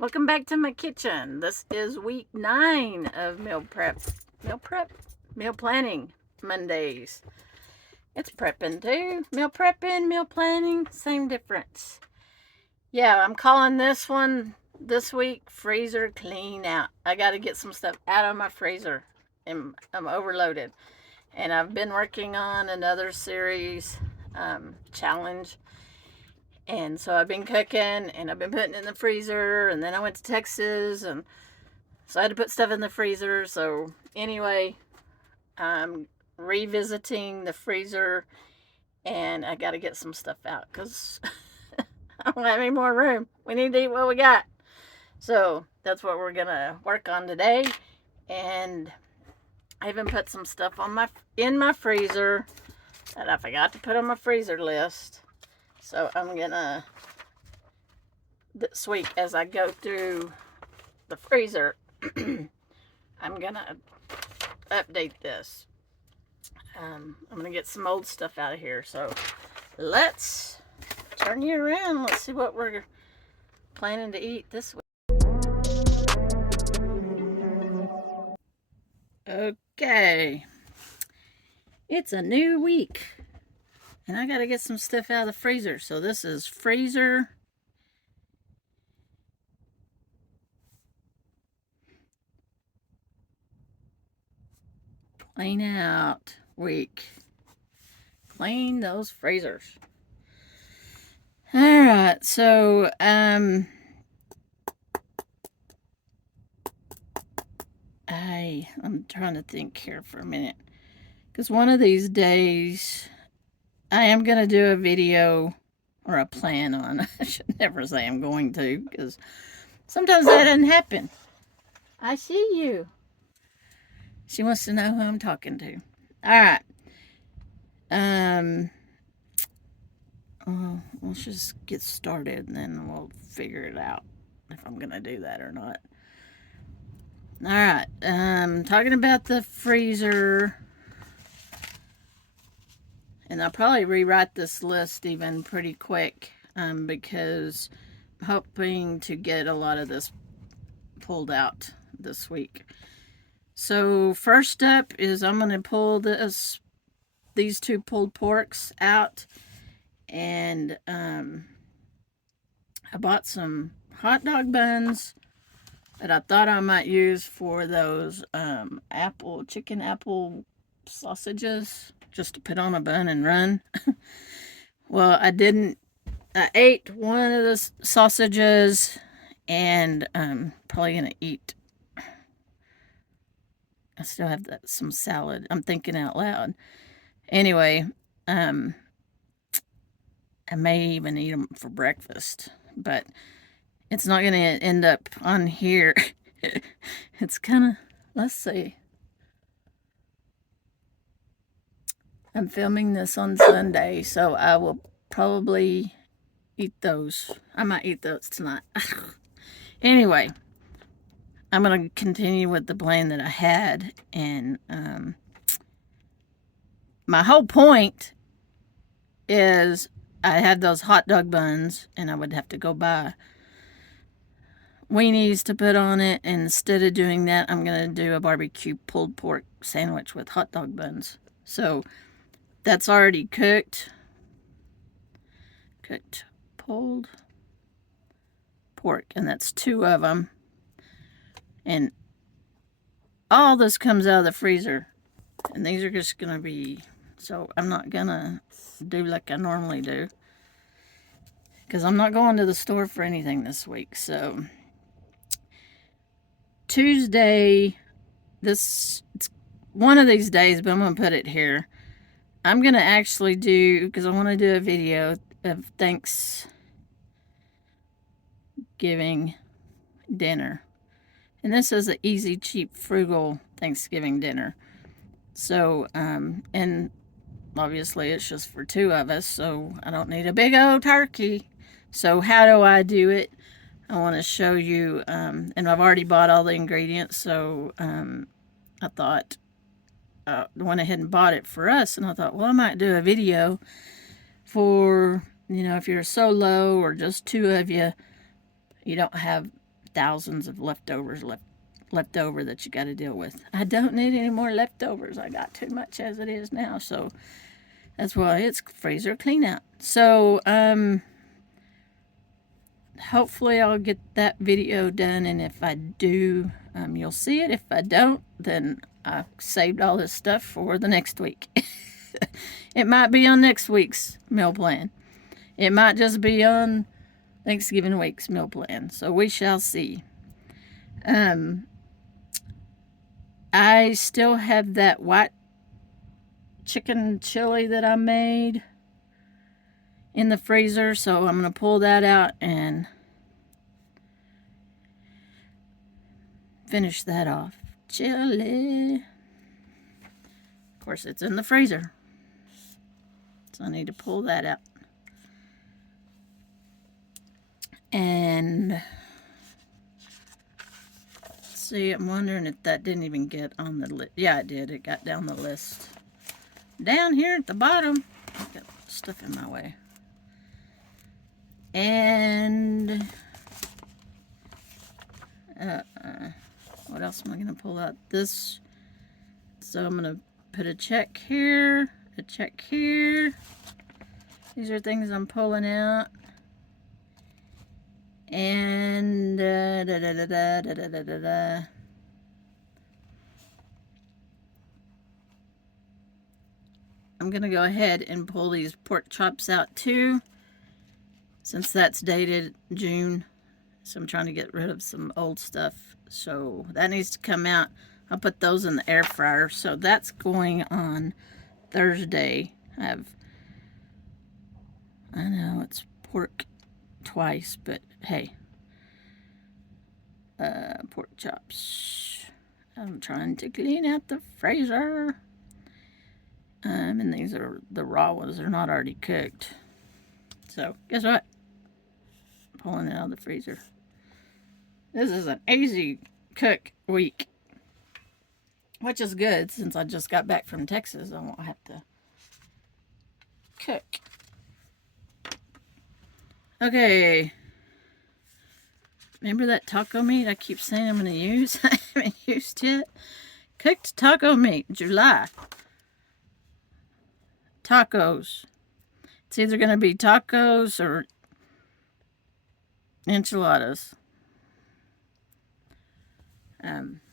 Welcome back to my kitchen. This is week 9 of meal planning Mondays. It's prepping too. Meal prepping, meal planning, same difference. Yeah, I'm calling this one this week freezer clean out. I got to get some stuff out of my freezer. I'm overloaded. And I've been working on another series challenge. And so I've been cooking and I've been putting it in the freezer. And then I went to Texas and so I had to put stuff in the freezer. So anyway, I'm revisiting the freezer and I got to get some stuff out because I don't have any more room. We need to eat what we got. So that's what we're going to work on today. And I even put some stuff in my freezer that I forgot to put on my freezer list. So I'm going to, this week as I go through the freezer, I'm going to update this. I'm going to get some old stuff out of here. So let's turn you around. Let's see what we're planning to eat this week. Okay. It's a new week. And I got to get some stuff out of the freezer. So this is freezer clean out week. Clean those freezers. All right, so I'm trying to think here for a minute, because one of these days I am gonna do a video or a plan on. I should never say I'm going to, because sometimes that doesn't happen. I see you. She wants to know who I'm talking to. All right. Well, let's just get started and then we'll figure it out if I'm going to do that or not. All right. Talking about the freezer. And I'll probably rewrite this list even pretty quick because I'm hoping to get a lot of this pulled out this week. So first up is I'm going to pull these two pulled porks out. And I bought some hot dog buns that I thought I might use for those chicken apple sausages, just to put on a bun and run. Well, I didn't. I ate one of the sausages and I'm probably going to eat. I still have some salad. I'm thinking out loud. Anyway, I may even eat them for breakfast, but it's not going to end up on here. It's kind of, let's see. I'm filming this on Sunday, so I will probably eat those. I might eat those tonight. Anyway, I'm going to continue with the plan that I had, and my whole point is I had those hot dog buns, and I would have to go buy weenies to put on it. And instead of doing that, I'm going to do a barbecue pulled pork sandwich with hot dog buns. So that's already cooked. Cooked pulled pork, and that's 2 of them. And all this comes out of the freezer. And these are just going to be, so I'm not going to do like I normally do, because I'm not going to the store for anything this week. So Tuesday, it's one of these days, but I'm going to put it here. I'm going to actually do, because I want to do a video of Thanksgiving dinner. And this is an easy, cheap, frugal Thanksgiving dinner. So, and obviously it's just for 2 of us, so I don't need a big old turkey. So how do I do it? I want to show you, and I've already bought all the ingredients, so I thought, went ahead and bought it for us, and I thought, well, I might do a video for, if you're solo or just 2 of you, you don't have thousands of leftovers left over that you got to deal with. I don't need any more leftovers. I got too much as it is now, so that's why it's freezer clean out. So hopefully I'll get that video done, and if I do, you'll see it. If I don't, then I saved all this stuff for the next week. It might be on next week's meal plan. It might just be on Thanksgiving week's meal plan. So we shall see. I still have that white chicken chili that I made in the freezer, so I'm going to pull that out and finish that off. Chili. Of course, it's in the freezer, so I need to pull that out. And let's see, I'm wondering if that didn't even get on the list. Yeah, it did. It got down the list. Down here at the bottom. I've got stuff in my way. And what else am I going to pull out? This. So I'm going to put a check here, a check here. These are things I'm pulling out. And I'm going to go ahead and pull these pork chops out too, since that's dated June. So I'm trying to get rid of some old stuff. So that needs to come out. I'll put those in the air fryer. So that's going on Thursday. I know it's pork twice, but hey. Pork chops. I'm trying to clean out the freezer. And these are the raw ones. They're not already cooked. So, guess what? Pulling it out of the freezer. This is an easy cook week. Which is good, since I just got back from Texas. I won't have to cook. Okay. Remember that taco meat I keep saying I'm going to use? I haven't used yet. Cooked taco meat, July. Tacos. It's either going to be tacos or enchiladas.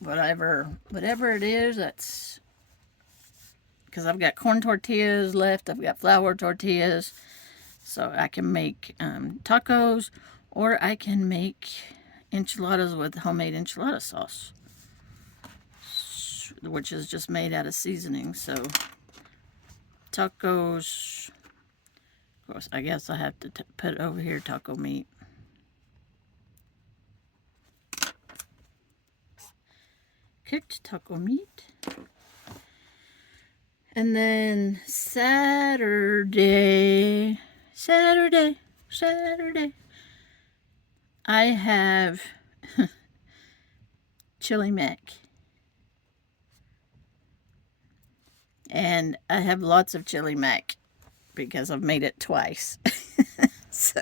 Whatever it is, that's because I've got corn tortillas left. I've got flour tortillas, so I can make tacos, or I can make enchiladas with homemade enchilada sauce, which is just made out of seasoning. So tacos, of course, I guess I have to put over here taco meat. Cooked taco meat. And then Saturday, I have chili mac. And I have lots of chili mac because I've made it twice. So,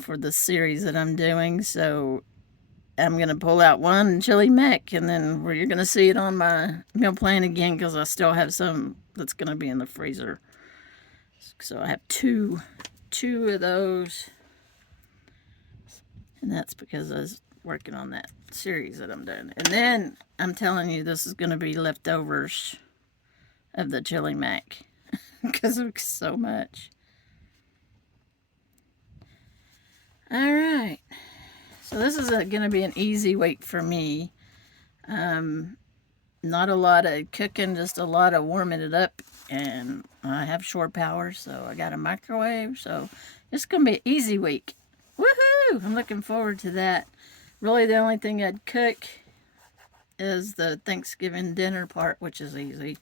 for the series that I'm doing, so I'm going to pull out one chili mac, and then you're going to see it on my meal plan again, because I still have some that's going to be in the freezer. So I have two of those, and that's because I was working on that series that I'm doing. And then I'm telling you, this is going to be leftovers of the chili mac because of so much. All right. So this is going to be an easy week for me. Not a lot of cooking, just a lot of warming it up. And I have shore power, so I got a microwave. So it's going to be an easy week. Woohoo! I'm looking forward to that. Really, the only thing I'd cook is the Thanksgiving dinner part, which is easy.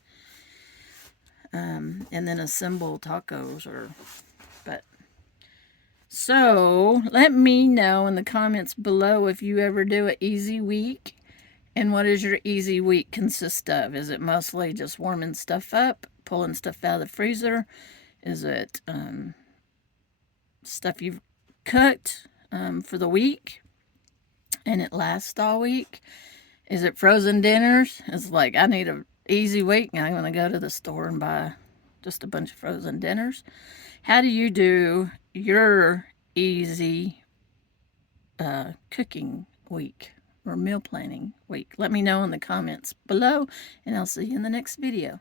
And then assemble tacos So, let me know in the comments below if you ever do an easy week, and what does your easy week consist of? Is it mostly just warming stuff up, pulling stuff out of the freezer? Is it stuff you've cooked for the week and it lasts all week? Is it frozen dinners? It's like, I need an easy week and I'm going to go to the store and buy just a bunch of frozen dinners. How do you do your easy cooking week or meal planning week? Let me know in the comments below, and I'll see you in the next video.